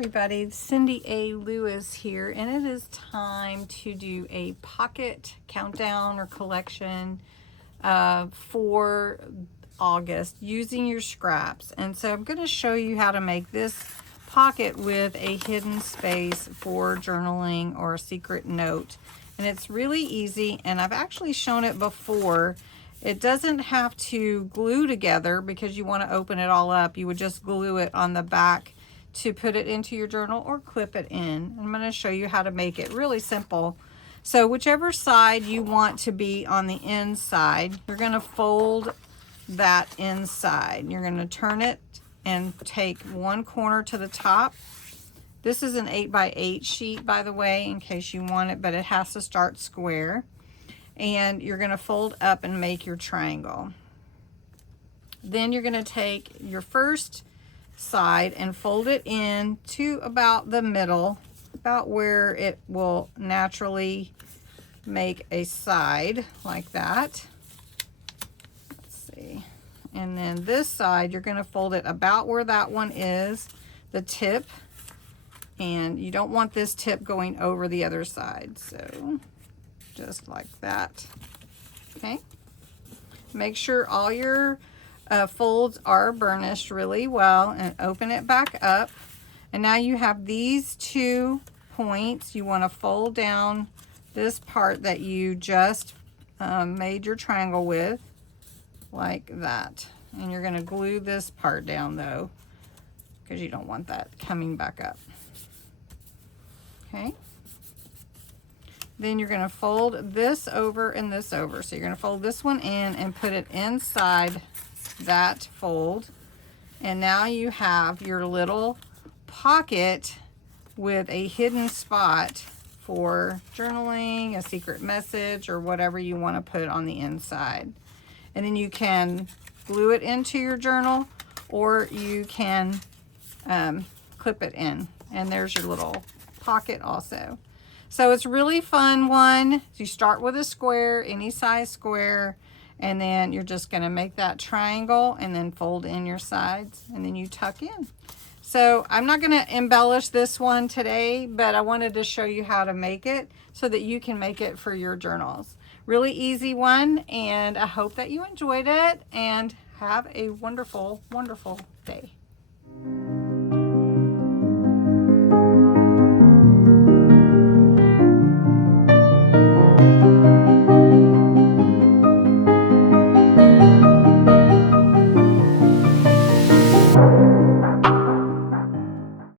everybody, Cindy A. Lewis here, and it is time to do a pocket countdown or collection for August using your scraps. And so I'm going to show you how to make this pocket with a hidden space for journaling or a secret note. And it's really easy, and I've actually shown it before. It doesn't have to glue together because you want to open it all up. You would just glue it on the back to put it into your journal or clip it in. I'm going to show you how to make it really simple. So whichever side you want to be on the inside, you're going to fold that inside. You're going to turn it and take one corner to the top. This is an 8x8 sheet, by the way, in case you want it, but it has to start square. And you're going to fold up and make your triangle. Then you're going to take your first side and fold it in to about the middle, about where it will naturally make a side like that. Let's see. And then this side, you're going to fold it about where that one is, the tip. And you don't want this tip going over the other side. So just like that. Okay. Make sure all your folds are burnished really well, and open it back up. And now you have these 2 points. You want to fold down this part that you just made your triangle with, like that. And you're going to glue this part down though, because you don't want that coming back up. Okay. Then you're going to fold this over and this over. So you're going to fold this one in and put it inside that fold. And now you have your little pocket with a hidden spot for journaling, a secret message, or whatever you want to put on the inside. And then you can glue it into your journal, or you can clip it in. And there's your little pocket also. So it's really fun one. You start with a square, any size square, and then you're just going to make that triangle and then fold in your sides, and then you tuck in. So I'm not going to embellish this one today, but I wanted to show you how to make it so that you can make it for your journals. Really easy one, and I hope that you enjoyed it, and have a wonderful, wonderful day.